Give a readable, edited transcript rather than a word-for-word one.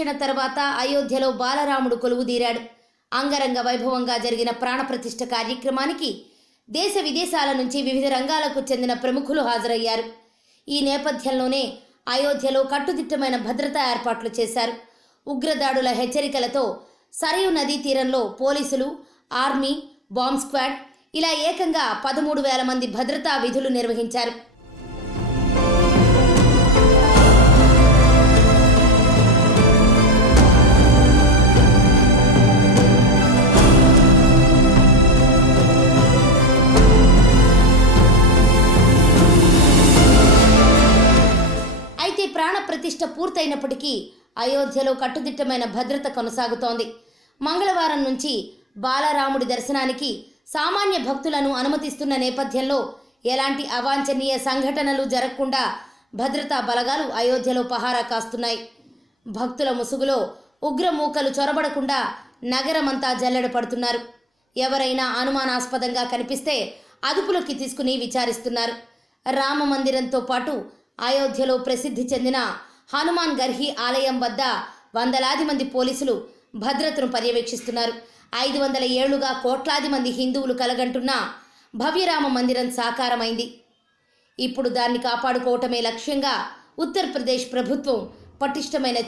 నిరీక్షణ తర్వాత అయోధ్యలో బాలరాముడు కొలువుదీరాడు. అంగరంగ వైభవంగా జరిగిన ప్రాణప్రతిష్ఠ కార్యక్రమానికి దేశ విదేశాల నుంచి వివిధ రంగాలకు చెందిన ప్రముఖులు హాజరయ్యారు. ఈ నేపథ్యంలోనే అయోధ్యలో కట్టుదిట్టమైన భద్రతా ఏర్పాట్లు చేశారు. ఉగ్రదాడుల హెచ్చరికలతో సరయూ నదీ తీరంలో పోలీసులు, ఆర్మీ, బాంబ్ స్క్వాడ్ ఇలా ఏకంగా 13,000 మంది భద్రతా విధులు నిర్వహించారు. అయితే ప్రాణప్రతిష్ఠ పూర్తయినప్పటికీ అయోధ్యలో కట్టుదిట్టమైన భద్రత కొనసాగుతోంది. మంగళవారం నుంచి బాలరాముడి దర్శనానికి సామాన్య భక్తులను అనుమతిస్తున్న నేపథ్యంలో ఎలాంటి అవాంఛనీయ సంఘటనలు జరగకుండా భద్రతా బలగాలు అయోధ్యలో పహారా కాస్తున్నాయి. భక్తుల ముసుగులో ఉగ్రమూకలు చొరబడకుండా నగరమంతా జల్లెడ పడుతున్నారు. ఎవరైనా అనుమానాస్పదంగా కనిపిస్తే అదుపులోకి తీసుకుని విచారిస్తున్నారు. రామ మందిరంతో పాటు అయోధ్యలో ప్రసిద్ధి చెందిన హనుమాన్ గర్హి ఆలయం వద్ద వందలాది మంది పోలీసులు భద్రతను పర్యవేక్షిస్తున్నారు. 500 ఏళ్లుగా కోట్లాది మంది హిందువులు కలగంటున్న భవ్యరామ మందిరం సాకారమైంది. ఇప్పుడు దాన్ని కాపాడుకోవటమే లక్ష్యంగా ఉత్తరప్రదేశ్ ప్రభుత్వం పటిష్టమైన